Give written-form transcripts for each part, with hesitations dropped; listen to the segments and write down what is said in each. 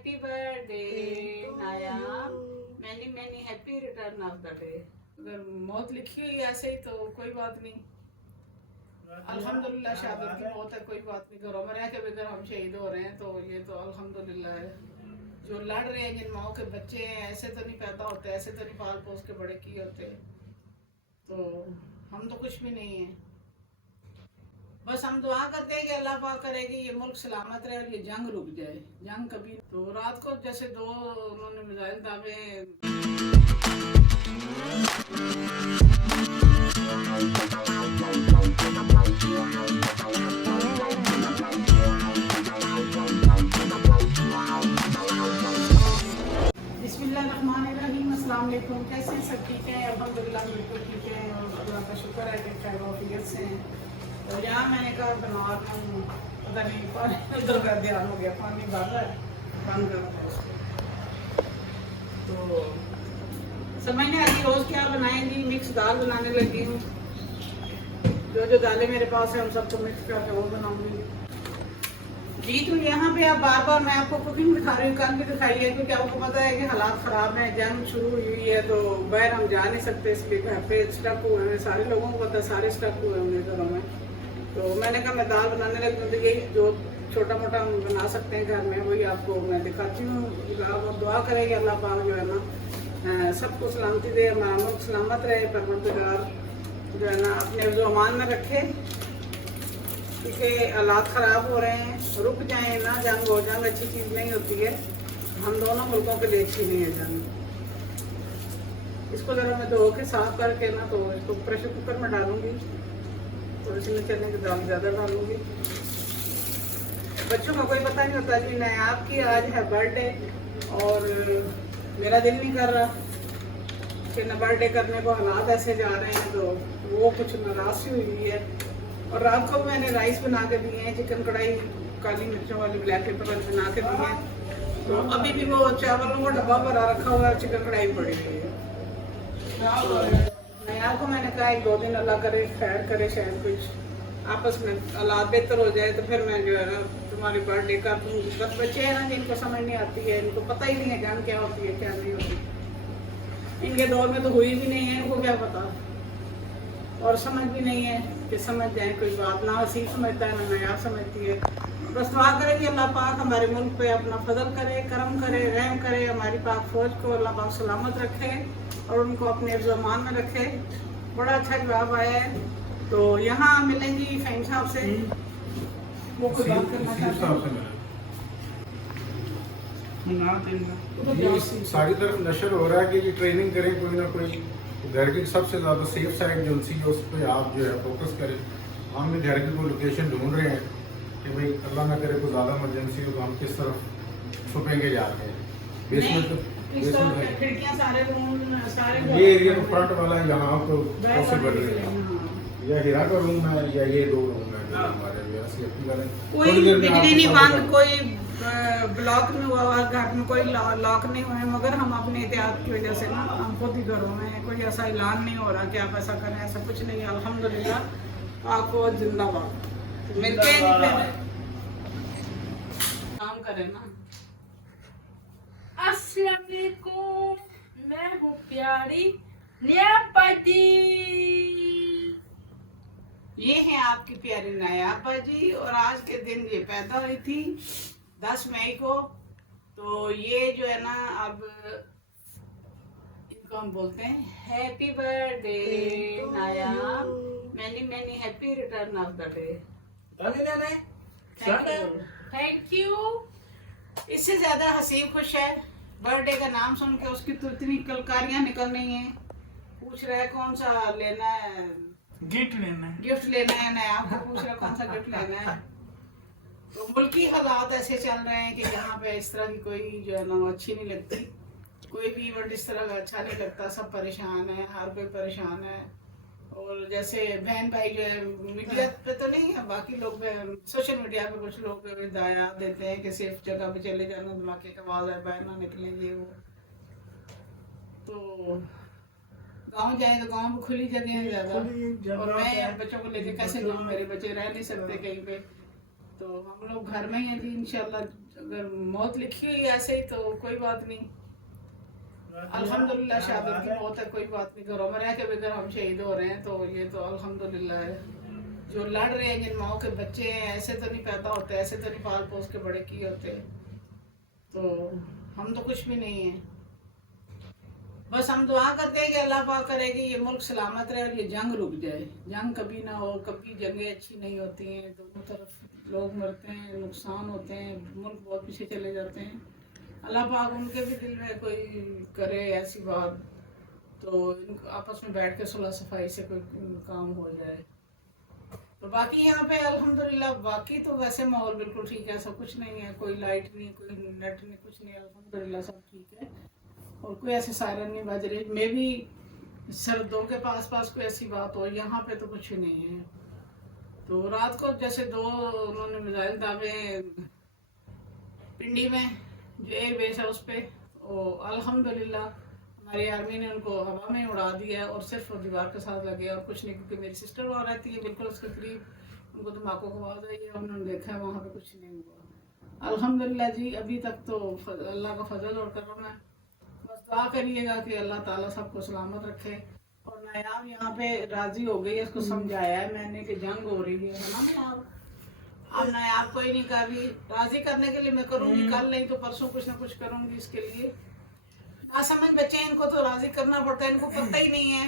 Happy birthday नाया, many many happy return of the day. अगर मौत लिखी हुई ऐसे ही तो कोई बात नहीं, अल्हम्दुलिल्लाह शहादत की मौत है, कोई बात नहीं। घरों में रह के बगैर हम शहीद हो रहे हैं तो ये तो अल्हम्दुलिल्लाह है। जो लड़ रहे हैं, जिन माओ के बच्चे हैं, ऐसे तो नहीं पैदा होते, ऐसे तो नहीं पाल पोस के बड़े किए होते, तो हम तो कुछ भी नहीं है। बस हम दुआ करते हैं कि अल्लाह पाक करे कि ये मुल्क सलामत रहे और ये जंग रुक जाए। जंग कभी तो रात को जैसे दो उन्होंने मिसाइल दागे। बिस्मिल्लाहिर्रहमानिर्रहीम। अस्सलाम वालेकुम। कैसे हैं सब? ठीक है अल्हम्दुलिल्लाह, बिल्कुल ठीक है और अल्लाह का शुक्र है कि खैर वाफियत से हैं। तो यहाँ मैंने कहा बीमार हूँ, पता नहीं पानी उधर का ध्यान हो गया, पानी भर रहा है, बंद कर रहा है उसको। तो समझ नहीं आती रोज़ क्या बनाएंगी। मिक्स दाल बनाने लगी हूँ, जो दालें मेरे पास है उन सबको मिक्स करके वो बनाऊंगी जी। तो यहाँ पे अब बार बार मैं आपको कुकिंग दिखा रही हूँ, कल भी दिखाई है, क्योंकि आपको पता है कि हालात ख़राब हैं, जंग शुरू हुई है तो बाहर हम जा नहीं सकते, इसलिए घर पे स्टक हुए हैं। सारे लोगों को पता है, सारे स्टक हुए होंगे घरों में। तो मैंने कहा मैं दाल बनाने लगी हूँ, तो यही जो छोटा मोटा हम बना सकते हैं घर में वही आपको मैं दिखाती हूँ। आप दुआ करेंगे अल्लाह पाक जो है ना सबको सलामती दे, हमारा मुल्क सलामत रहे, परवरदिगार जो है ना अपने जो अमान में रखे, क्योंकि हालात ख़राब हो रहे हैं। रुक जाए ना, जंग हो, जंग अच्छी चीज़ नहीं होती है, हम दोनों मुल्कों के लिए अच्छी नहीं है जंग। इसको ज़रा मैं धो के साफ करके ना तो इसको प्रेशर कुकर में डालूंगी, तो इसमें चने की दाल ज़्यादा डालूंगी। बच्चों का कोई पता नहीं होता जी। नहीं, आपकी आज है बर्थडे और मेरा दिल नहीं कर रहा कि न बर्थडे करने को, हालात ऐसे जा रहे हैं तो वो कुछ नाराज़ हुई है। और रात को मैंने राइस बना के दिए हैं, चिकन कढ़ाई काली मिर्चों वाली ब्लैक पेपर वाली बना के दिए हैं। तो अभी भी वो चावलों का डब्बा भरा रखा हुआ है, चिकन कढ़ाई पड़ी हुई है। नया को मैंने कहा एक दो दिन अल्लाह करे खैर करे, शायद कुछ आपस में हालात बेहतर हो जाए तो फिर मैं जो है ना तुम्हारी बर्थडे कर दूँगी। बस बच्चे हैं ना जिनको समझ नहीं आती है, इनको पता ही नहीं है जान क्या होती है क्या नहीं होती। इनके दौर में तो हुई भी नहीं है, इनको क्या पता, और समझ भी नहीं है कि समझ जाए कोई बात। ना वसीम समझता है ना नया समझती है। बस दुआ करें कि अल्लाह पाक हमारे मुल्क पे अपना फजल करे, करम करे, रहम करे, हमारी पाक फौज को अल्लाह पाक सलामत रखे और उनको अपने ज़मान में रखे। बड़ा अच्छा जवाब आया है। तो यहाँ मिलेंगी फहीम साहब से, वो कोई बात करना चाहते हैं। सारी तरफ नशर हो रहा है कि ये ट्रेनिंग करें, कोई ना कोई घर की सबसे ज़्यादा सेफ साइड जो सी है उस पर आप जो है फोकस करें। हम भी घर की कोई लोकेशन ढूंढ रहे हैं कि भाई अल्लाह ना करे कोई ज़्यादा इमरजेंसी हो तो हम किस तरफ छुपेंगे जाके। बेसमेंट खिड़कियाँ सारे रूम सारे ये एरिया तो फ्रंट वाला यहाँ को पॉसिबल है, या हीरा का रूम है या ये दो रूम है जो हमारे सेफ्टी वाले। कोई बिजली नहीं बंद, कोई ब्लॉक नहीं हुआ, घर में कोई लॉक नहीं हुए, मगर हम अपनी एहतियात की वजह से ना हम खुद ही घरों में, कोई ऐसा ऐलान नहीं हो रहा कि आप ऐसा करें, ऐसा कुछ नहीं है। अल्हम्दुलिल्लाह आपको जिंदाबाद। मिलते हैं काम करें ना। अस्सलाम वालेकुम, मैं हूँ प्यारी न्यापाजी। ये है आपकी प्यारी नायापा जी, और आज के दिन ये पैदा हुई थी 10 मई को। तो ये जो है ना अब इनको हम बोलते हैं हैप्पी बर्थडे नाया, many many happy return of the day. Thank you. इससे ज्यादा हसीब खुश है बर्थडे का नाम सुन के, उसकी तो इतनी कलकारियां निकल रही हैं। पूछ रहा है कौन सा लेना है, गिफ्ट लेना है, गिफ्ट लेना है ना, आपको पूछ रहा कौन सा गिफ्ट लेना है। तो मुल्की हालात ऐसे चल रहे हैं कि यहाँ पे इस तरह की कोई जो है ना अच्छी नहीं लगती, कोई भी इवेंट इस तरह का अच्छा नहीं लगता। सब परेशान है, हर कोई परेशान है। और जैसे बहन भाई जो है मीडिया पे तो नहीं है, बाकी लोग सोशल मीडिया पे कुछ लोग हिदायत देते हैं कि सेफ जगह पे चले जाना, धमाके का आवाज़ है, बाहर ना निकलेंगे वो। तो गांव जाए तो गांव में खुली जगह है ज़्यादा, और मैं बच्चों को लेके कैसे जाऊँ, मेरे बच्चे रह नहीं सकते कहीं पे। तो हम लोग घर में ही हैं जी, इंशाल्लाह अगर मौत लिखी हुई है ऐसे ही तो कोई बात नहीं। अल्हम्दुलिल्लाह शहादत की मौत है, कोई बात नहीं। घरों में रह के भी अगर हम शहीद हो रहे हैं तो ये तो अल्हम्दुलिल्लाह है। जो लड़ रहे हैं जिन माओ के बच्चे हैं ऐसे तो नहीं पैदा होते, ऐसे तो नहीं पाल पोस के बड़े किए होते, तो हम तो कुछ भी नहीं है। बस हम दुआ करते हैं कि अल्लाह पाक करे कि ये मुल्क सलामत रहे और ये जंग रुक जाए। जंग कभी ना हो, कभी जंगें अच्छी नहीं होती हैं, दोनों तरफ लोग मरते हैं, नुकसान होते हैं, मुल्क बहुत पीछे चले जाते हैं। अल्लाह पाक उनके भी दिल में कोई करे ऐसी बात तो आपस में बैठ के सुलह सफाई से कोई काम हो जाए। तो बाकी यहाँ पे अल्हम्दुलिल्लाह बाकी तो वैसे माहौल बिल्कुल ठीक है, सब कुछ नहीं है, कोई लाइट नहीं, कोई नेट नहीं, कुछ नहीं, अल्हम्दुलिल्लाह सब ठीक है। और कोई ऐसे सायरन नहीं बज रही। मे भी सरहदों के पास पास कोई ऐसी बात हो, यहाँ पे तो कुछ नहीं है। तो रात को जैसे 2 उन्होंने मिसाइल दागे पिंडी में जो एयरबेस है उस पर, अल्हम्दुलिल्लाह हमारी आर्मी ने उनको हवा में उड़ा दिया और सिर्फ दीवार के साथ लगे और कुछ नहीं, क्योंकि मेरी सिस्टर वहाँ रहती है बिल्कुल उसके करीब, उनको धमाकों को आवाज़ आई है, उन्होंने देखा है वहाँ पे कुछ नहीं हुआ अल्हम्दुलिल्लाह जी। अभी तक तो अल्लाह का फजल और करम है। बस दुआ करिएगा कि अल्लाह ताला सबको सलामत रखे। और नायाब यहाँ पे राजी हो गई है, इसको समझाया है मैंने कि जंग हो रही है ना नायाब, अब नायाब कोई नहीं कर रही, राजी करने के लिए मैं करूँगी, कल नहीं तो परसों कुछ ना कुछ करूँगी इसके लिए। ना समझ बच्चे हैं, इनको तो राजी करना पड़ता है, इनको पता ही नहीं है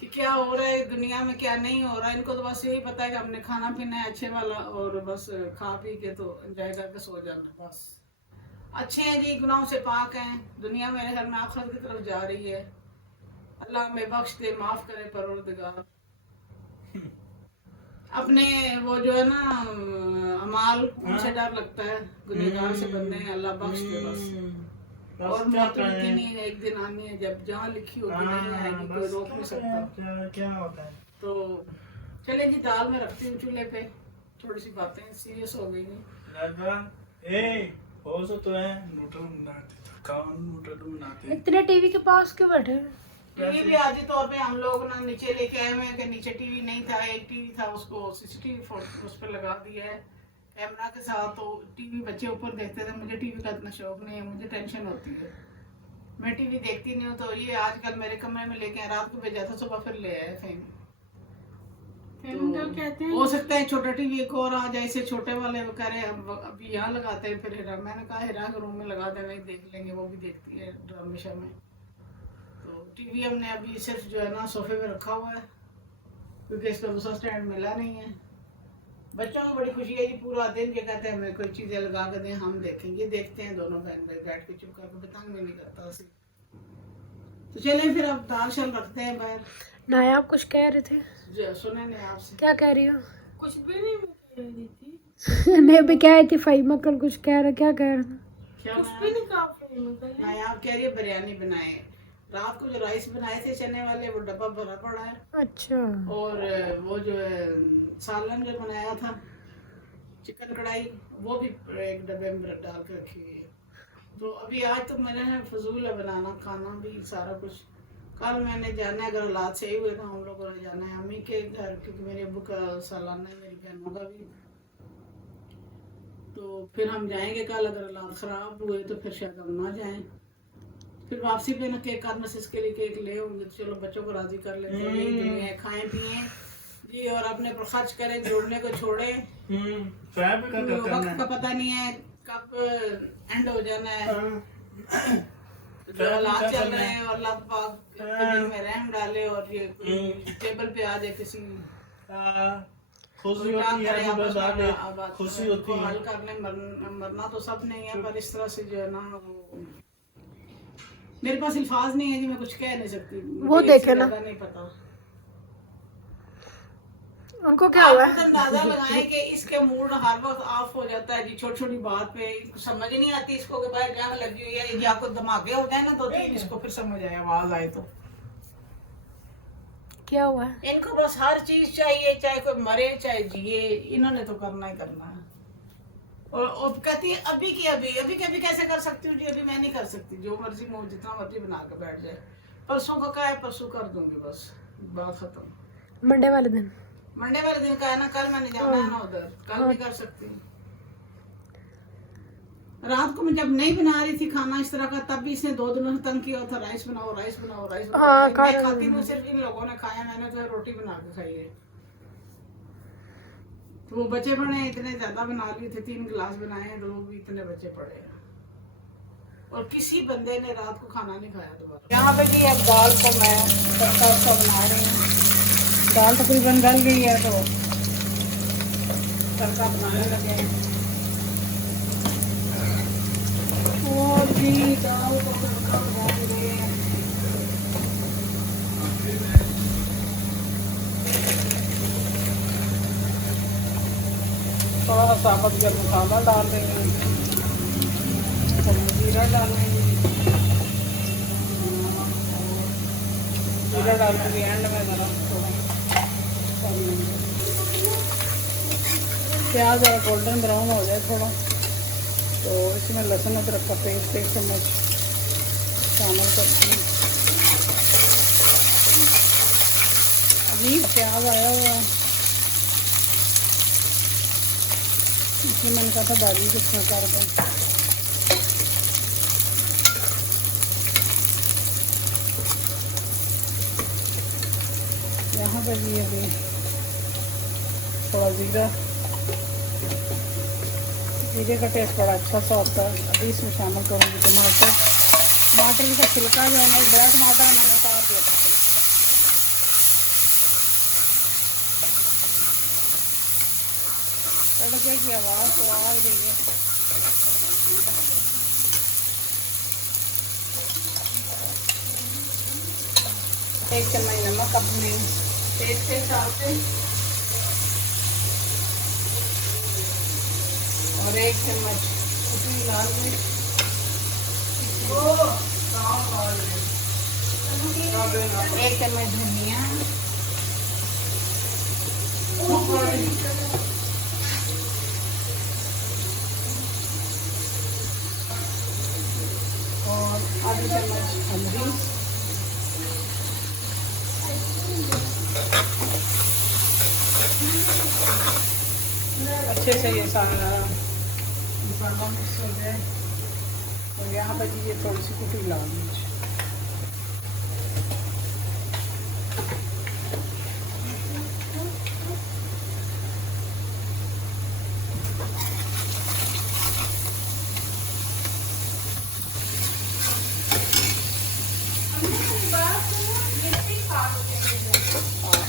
कि क्या हो रहा है दुनिया में, क्या नहीं हो रहा है। इनको तो बस यही पता है कि हमने खाना पीना है अच्छे वाला और बस खा पी के तो एंजॉय करके सो जाना, बस अच्छे हैं जी, गुनाहों से पाक हैं। दुनिया मेरे घर में आखिरत की तरफ जा रही है। अल्लाह में बख्श दे, माफ करे परवरदिगार। अपने वो जो है ना अमाल, उनसे डर लगता है, गुनहगार से बंदे हैं, अल्लाह बख्श दे बस। और मौत लिखी नहीं है, एक दिन आनी है, जब जहाँ लिखी होगी नहीं आएगी, कोई रोक नहीं सकता। क्या होता है तो चले जी, दाल में रखती हूँ चूल्हे पे, थोड़ी सी बातें सीरियस हो गई हैं। तो है नूडल बनाते, नूडल बनाते। इतने टीवी के पास क्यों बैठे हैं? टीवी भी आदि तौर पे हम लोग ना नीचे लेके आए हुए हैं कि नीचे टीवी नहीं था, एक टीवी था उसको सीसीटीवी उस पर लगा दिया है कैमरा के साथ। तो टीवी बच्चे ऊपर देखते थे, मुझे टीवी का इतना शौक नहीं है, मुझे टेंशन होती है, मैं टीवी देखती नहीं हूँ। तो ये आजकल मेरे कमरे में लेके रात को भेजा था, सुबह फिर ले आए फिर तो कहते हैं हो सकता है छोटा टीवी एक और आ जाए, इसे छोटे वाले वो कह रहे हैं अभी यहाँ लगाते हैं। फिर हिरा, मैंने कहा हिरा के रूम में लगा देना, ही देख लेंगे, वो भी देखती है ड्रामेशा में। तो टीवी हमने अभी सिर्फ जो है ना सोफे पे रखा हुआ है, क्योंकि इसका दूसरा स्टैंड मिला नहीं है। बच्चों को बड़ी खुशी है जी, पूरा दिन ये कहते हैं हमें कोई चीज़ें लगा के दें, हम देखेंगे, देखते हैं दोनों बहन भाई बैठ के चुप करके, बतांग भी नहीं करता उसे। तो चलें फिर अब दाल शाल रखते हैं बाहर। नायाब कुछ कह रहे थे, जो सुने नहीं आपसे, क्या कह रही हो? कुछ भी नहीं मैं कह रही थी। मैं भी कह रही थी फाइमा कल कुछ कह रहा, क्या कह रहा था? क्या कुछ भी नहीं कहा। नायाब कह रही है बिरयानी बनाए, रात को जो राइस बनाए थे चने वाले वो डब्बा भरा पड़ा है। अच्छा। और वो जो है सालन जो बनाया था चिकन कढ़ाई, वो भी एक डब्बे में डाल के रखी हुई है। तो अभी आज तो मैंने है फजूल है बनाना खाना भी सारा कुछ। कल मैंने जाना है, अगर हालात सही हुए तो हम लोगों ने जाना है अम्मी के घर, क्योंकि मेरे अब्बू का सालाना है, मेरी बहनों का भी। तो फिर हम जाएंगे कल, अगर हालात ख़राब हुए तो फिर शायद हम ना जाएं। फिर वापसी पे ना केक काटने से इसके लिए केक ले होंगे, तो चलो बच्चों को राजी कर लेते हैं, यही दुनिया है, खाएं पिए जी और अपने पर खर्च करें, जोड़ने को छोड़ें। वक्त का पता नहीं है कब एंड हो जाना है। जो हालात चल रहे हैं अल्लाह पाक दिल में रहम डाले और ये टेबल पे आ जाए किसी खुशी होती है, बस आगे खुशी होती है। हल करने मरना तो सब नहीं है, पर इस तरह से जो है ना वो मेरे पास अल्फाज नहीं है जी, मैं कुछ कह नहीं सकती। वो देखे ना, नहीं पता उनको क्या हुआ है। अंदाजा लगाएं कि इसके मूड हर वक्त ऑफ हो जाता है जी, छोटी छोटी बात पे समझ नहीं आती इसको कि भाई जंग लगी हुई है, या कोई धमाके हो जाए ना 2-3 इसको फिर समझ आए, आवाज आए तो क्या हुआ है। इनको बस हर चीज चाहिए, चाहे कोई मरे चाहे जिए, इन्होंने तो करना ही करना है। और कहती है अभी की अभी कैसे कर सकती हूँ जी, अभी मैं नहीं कर सकती, जो मर्जी मुँह जितना मर्जी बना के बैठ जाए। परसों का क्या है, परसों कर दूंगी, बस बात खत्म। मंडे वाले दिन का है ना, कल मैंने जाना है ना उधर, कल भी कर सकती हूँ। रात को मैं जब नहीं बना रही थी खाना इस तरह का, तब भी इसने 2 दिनों से तंग किया था, राइस बनाओ राइस बनाओ राइस बनाओ। हाँ, मैं खाती नहीं, सिर्फ इन लोगों ने खाया, मैंने तो रोटी बना के खाई है। तो वो बचे पड़े हैं, इतने ज्यादा बना लिए थे, 3 गिलास बनाए हैं, तो वो भी इतने बचे पड़े हैं। और किसी बंदे ने रात को खाना नहीं खाया दोबारा। यहाँ पे जी अब दाल को मैं तड़का बना रही हूँ। दाल तकरीबन गल गई है, तो तड़का बनाने लगे हैं। और जी दाल को तड़का बनाएंगे। थोड़ा सा साबुत गरम मसाला डाल देंगे, जीरा डालेंगे, जीरा डालूंगी एंड में गरम थोड़ा कर लेंगे। प्याज और गोल्डन ब्राउन हो जाए थोड़ा, तो इसमें लहसुन अदरक का पेस्ट 1 चम्मच शामिल करती हूँ। अजीब प्याज आया हुआ है, इसलिए मैंने कहा था बारीक इसमें कर दें। यहाँ पर भी अभी थोड़ा जीरे का टेस्ट बड़ा अच्छा सा होता है। अभी इसमें शामिल करूँगी टमाटर का छिलका जो है ना, बड़ा टमाटर मैंने उतार दिया था छिलका। तड़के की आवाज़ तो आ ही रही है। एक चम्मच नमक अपने टेस्ट के हिसाब से, और 1 चम्मच कुटी लाल मिर्च, 1 चम्मच धनिया, और आधी चम्मच हल्दी, अच्छे से ये सारा मसाला मिक्स हो जाए। और यहाँ पर जी ये थोड़ी सी कुटी लाल मिर्च,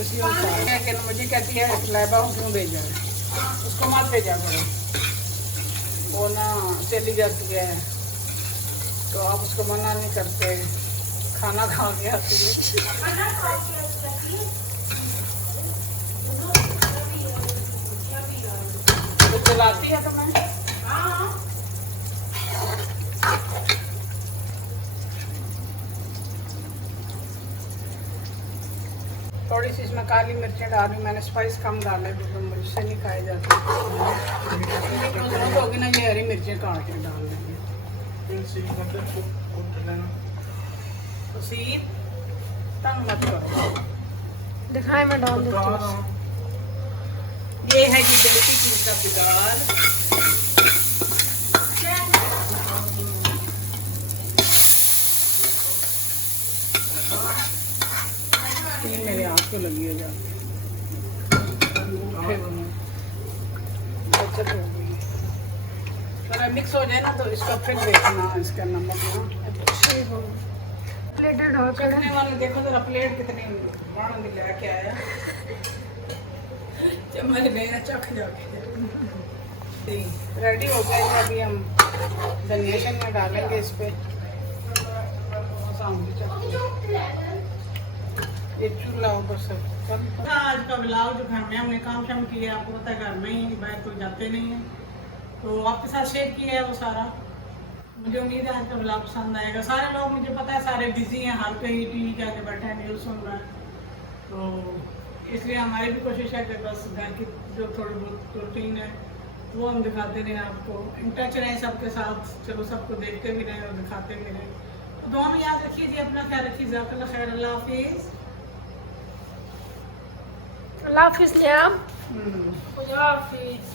इसलिए मुझे कहती है लैबा क्यों भेजा है, उसको मत भेजा करो, वो ना चली जाती है, तो आप उसको मना नहीं करते, खाना खा के आती है। तो चलाती है तो मैं थोड़ी सी इसमें काली मिर्चें डाली, मैंने स्पाइस कम डाले, तो मुझसे नहीं खाए जाते। होगी ना, ये हरी मिर्चें काट के डाल देंगे। तो सीध तंग मत करो, दिखाए मैं डाल देती हूँ। ये है जी देसी चीज का बिगाड़। मेरे हाथ को लगी हो जाती बचत हो गई। थोड़ा मिक्स हो जाए ना, तो इसका फिर देखना इसका नमक ना प्लेटेड हो चखने वाले देखो जरा, प्लेट कितनी बड़ा मिला के आया, चम्मच मेरा चख जाके रेडी हो गया। अभी हम धनिया में डालेंगे इस पे, ये चूल्हा ऊपर से। आज का ब्लॉग जो घर में हमने काम शाम किया, आपको पता है घर में ही, बाहर तो जाते नहीं हैं, तो आपके साथ शेयर किया है वो सारा। मुझे उम्मीद है आज का ब्लॉग पसंद आएगा। सारे लोग, मुझे पता है सारे बिजी हैं, हर कोई टीवी के आगे बैठा है, न्यूज़ सुन रहा है, तो इसलिए हमारी भी कोशिश है कि बस घर की जो थोड़ी बहुत रूटीन है वो हम दिखाते रहें आपको, इन टच रहें सबके साथ, चलो सबको देखते भी रहें और दिखाते भी रहें। तो दुआ में याद रखिए जी, अपना ख्याल रखिए, ज़ाकल्लाह खैर, अल्लाह हाफिज़। अल्लाह हाफिज़। खुदा हाफिज़।